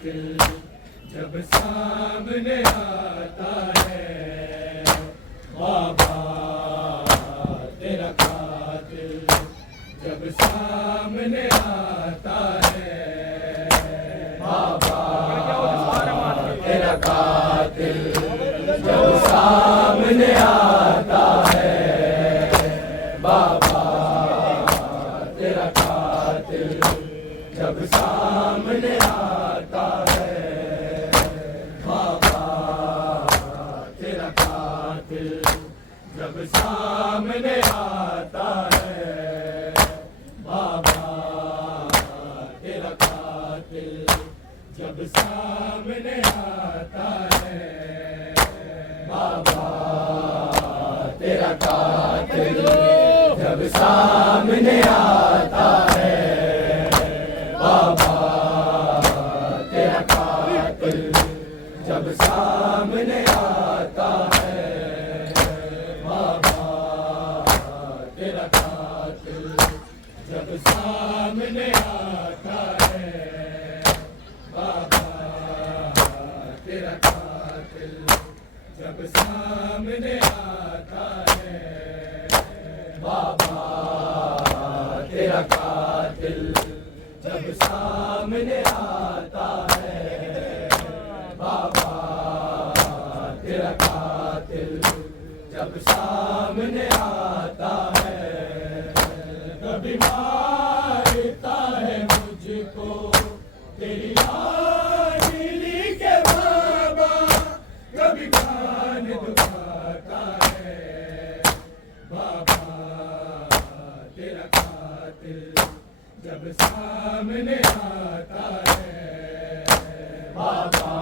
कातिल जब सामने आता है बाबा तेरा कातिल जब सामने आता है बाबा तेरा कातिल जब सामने आता है बाबा तेरा कातिल जब सामने आता है बाबा तेरा कातिल जब सामने आता है बाबा तेरा कातिल जब सामने आता है बाबा तेरा कातिल जब सामने आता है बाबा तेरा कातिल जब सामने आता है बाबा तेरा कातिल जब सामने आता है बाबा तेरा कातिल जब सामने आता है बाबा तेरा कातिल जब सामने आता है बाबा तेरा कातिल जब सामने आता है कभी मारता है मुझको तेरी लाडली के बाबा कभी कान दुखाता है बाबा तेरा कातिल जब सामने आता है बाबा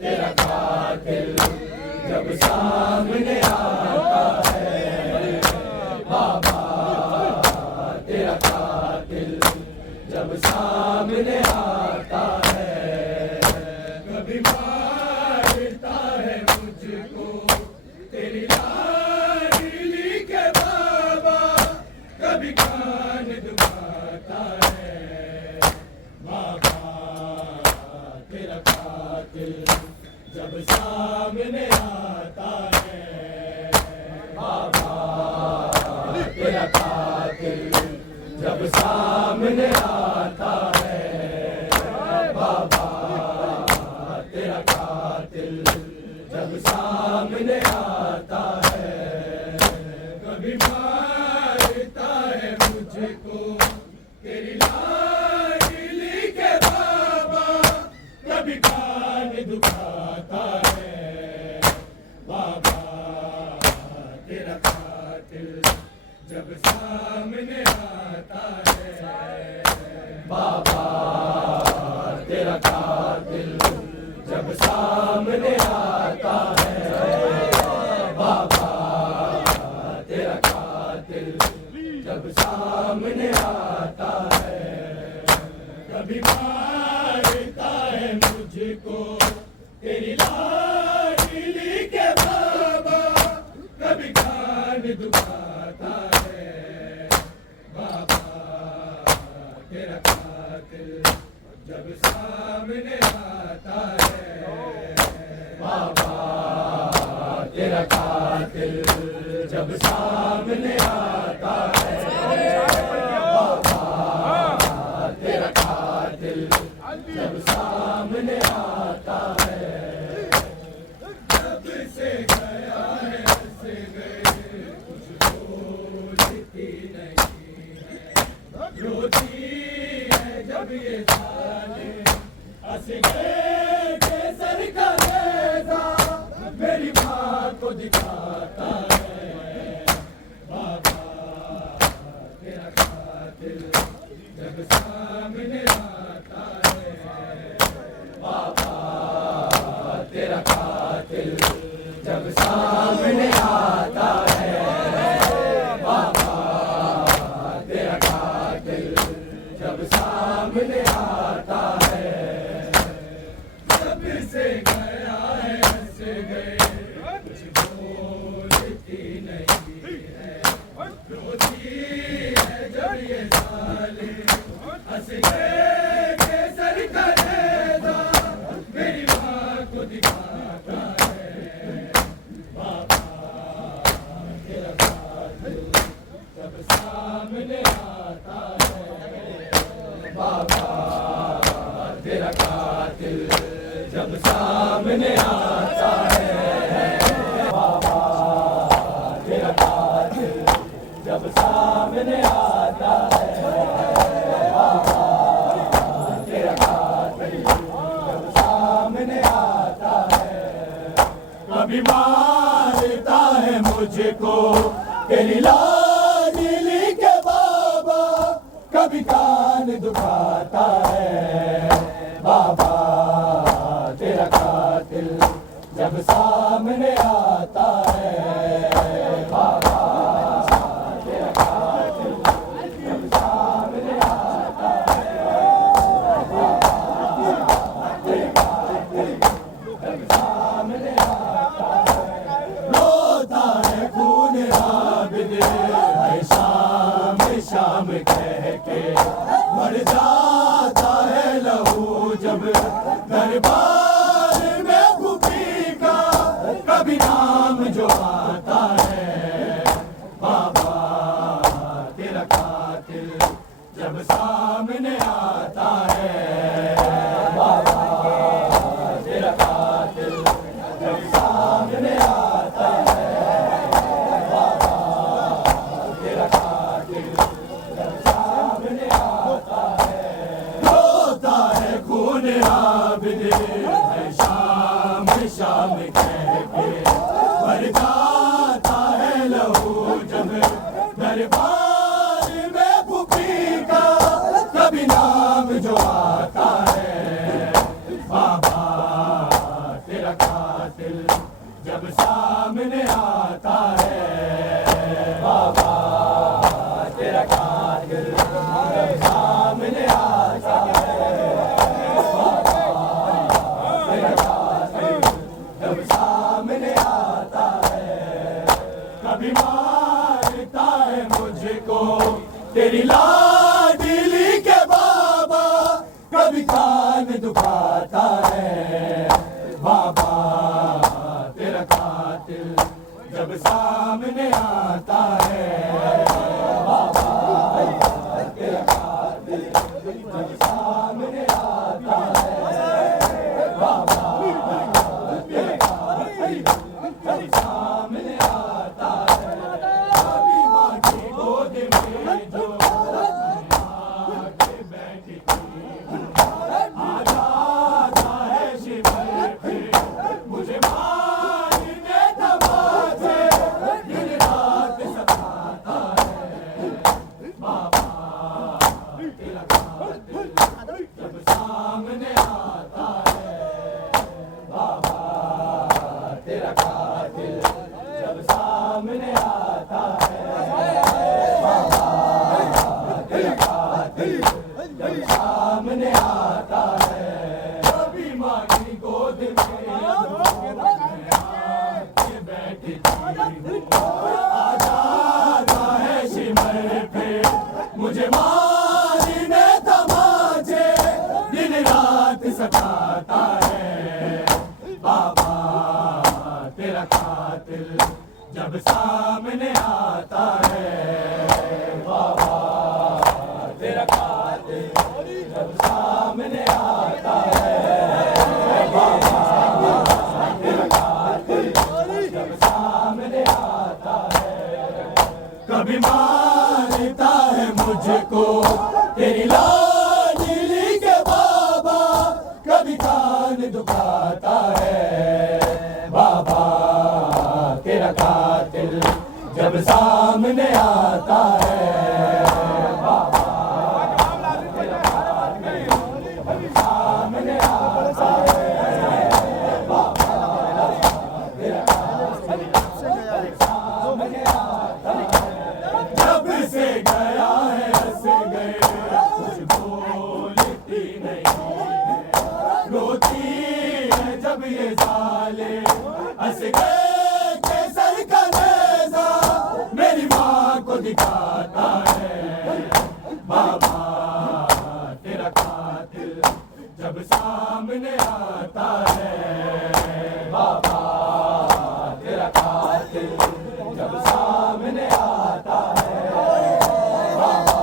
तेरा कातिल जब सामने आता है बाबा तेरा कातिल जब सामने आता है कभी मारता है मुझको तेरी लाडली के बाबा कभी कान दुखाता है बाबा तेरा कातिल जब सामने आता है बाबा तेरा कातिल जब सामने आता है बाबा तेरा कातिल जब सामने आता है कभी मारता है मुझको तेरी लाडली के बाबा कभी कान दुखाता है बाबा तेरा कातिल जब सामने आता है बाबा तेरा कातिल जब सामने आता है बाबा तेरा कातिल जब सामने आता है कभी मारता है मुझको तेरी लाडली के बाबा कभी कान दुखाता है बाबा तेरा कातिल जब सामने आता है बाबा तेरा कातिल जब सामने आता है बाबा तेरा कातिल जब सामने आता है जब से गया है से गए कुछ बोलती नहीं है रोती है जब ये साले हंस गए केसर का नेज़ा मेरी माँ को दिखाता है बाबा तेरा कातिल जब सामने आता है बाबा तेरा कातिल जब सामने आता है बाबा तेरा कातिल जब सामने आता है जब से गया है से गए कुछ बोलती नहीं है रोती है जब ये साले हंस गए केसर का बाबा तेरा कातिल जब सामने आता है, बाबा तेरा कातिल जब सामने आता है, बाबा तेरा कातिल जब सामने आता है। कभी मारता है मुझको तेरी लाडली के बाबा, कभी कान दुखाता है, बाबा तेरा कातिल जब सामने आता है, बाबा तेरा कातिल जब सामने आता है, बाबा तेरा कातिल जब सामने आता है। रोता है खून आबिद है शाम शाम कह के, मर जाता है लहू जब दरबार में फूफी का, कभी नाम जो आता है, बाबा तेरा कातिल जब सामने आता है, बाबा तेरा कातिल जब सामने आता है, बाबा तेरा कातिल जब सामने आता है। रोता है खून आबिद है शाम शाम कह के, मर जाता है लहू जब दरबार में फूफी का, कभी नाम जो आता है, बाबा तेरा कातिल जब सामने आता है, बाबा तेरा कातिल जब सामने आता है, बाबा तेरा कातिल जब सामने आता है। कभी मारता है मुझको तेरी लाडली के बाबा, कभी कान दुखाता है, बाबा तेरा कातिल जब सामने आता है, बाबा तेरा कातिल जब सामने आता है, बाबा तेरा कातिल जब सामने आता है। कभी माँ की गोद में जो माँ के बैठी थी, आ जाता है शिविर पे मुझे मारने तमाचे, दिन रात सताता है, बाबा तेरा कातिल जब सामने आता है, बाबा तेरा कातिल जब सामने आता है, बाबा तेरा कातिल जब सामने आता है। कभी माँ की गोद में आके बैठी थी, आ जाता है शिमर पे मुझे मारने तमाचे, दिन रात सताता है, बाबा तेरा कातिल जब सामने आता है, बाबा तेरा कातिल जब सामने आता है, बाबा तेरा कातिल जब सामने आता है। कभी मारता है मुझको तेरी लाडली के बाबा, कभी कान दुखाता है, बाबा तेरा कातिल जब सामने आता है, बाबा तेरा कातिल जब सामने आता है, बाबा तेरा कातिल जब सामने आता है। जब से गया है हंस गए कुछ बोलती नहीं है, रोती है जब ये साले हंस गए केसर का नेज़ा, मेरी माँ को दिखाता है, बाबा तेरा कातिल जब सामने आता है, बाबा तेरा कातिल जब सामने आता है, बाबा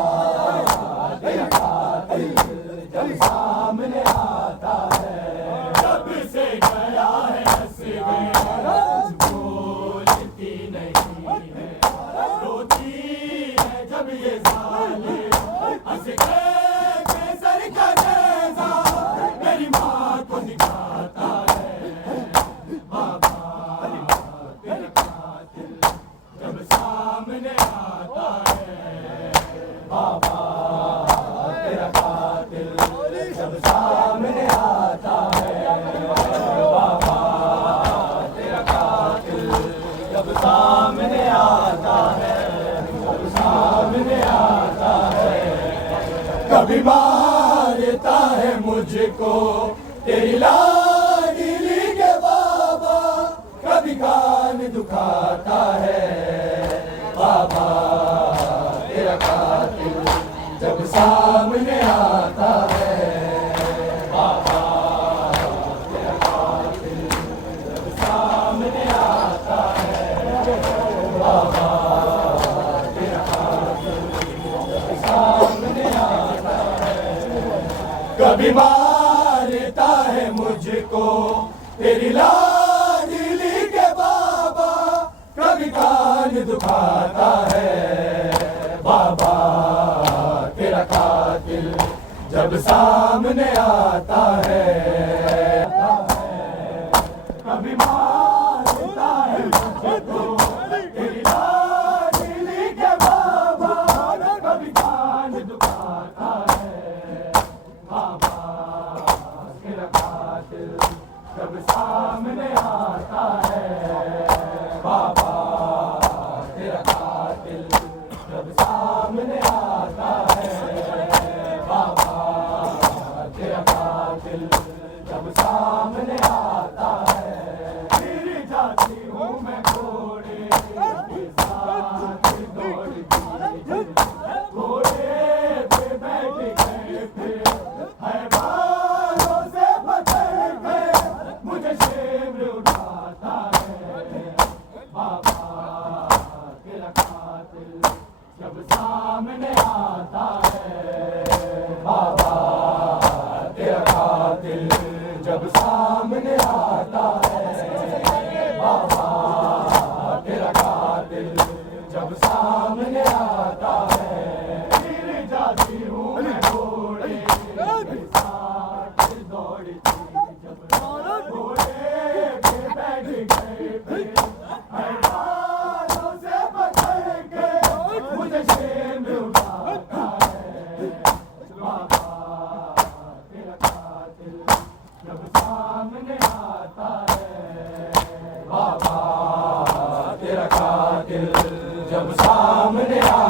केसर का नेज़ा मेरी माँ को दिखाता है। बाबा तेरा कातिल जब सामने आता है, बाबा तेरा कातिल जब सामने आता है, बाबा तेरा कातिल जब सामने आता है, जब सामने आता है। कभी मारता है मुझको तेरी लाडली के बाबा, कभी कान दुखाता है, बाबा तेरा कातिल जब सामने आता है, बाबा तेरा कातिल जब सामने आता है, बाबा तेरा कातिल जब सामने आता है। कभी मारता है मुझको तेरी लाडली के बाबा, कभी कान दुखाता है, बाबा तेरा कातिल जब सामने आता है। कभी मारता है मुझको तेरी लाडली के बाबा, कभी कान दुखाता है, बाबा तेरा कातिल जब सामने आता है, बाबा तेरा कातिल जब सामने आता है, बाबा तेरा कातिल जब सामने आता है। गिर जाती हूँ मैं घोड़े के साथ दौड़ती, घोड़े पे बैठ गए फिर है बालों से पकड़ के मुझे शेर उठाता है, बाबा तेरा कातिल जब सामने आता है, बाबा तेरा कातिल जब सामने आता है, बाबा तेरा कातिल जब सामने आता है। गिर जाती हूँ मैं घोड़े के साथ दौड़ती, जब घोड़े पे बैठ गए फिर है बालों से पकड़ के मुझे शेर उठाता है, बाबा तेरा कातिल जब सामने आता है, बाबा तेरा कातिल जब सामने आता है।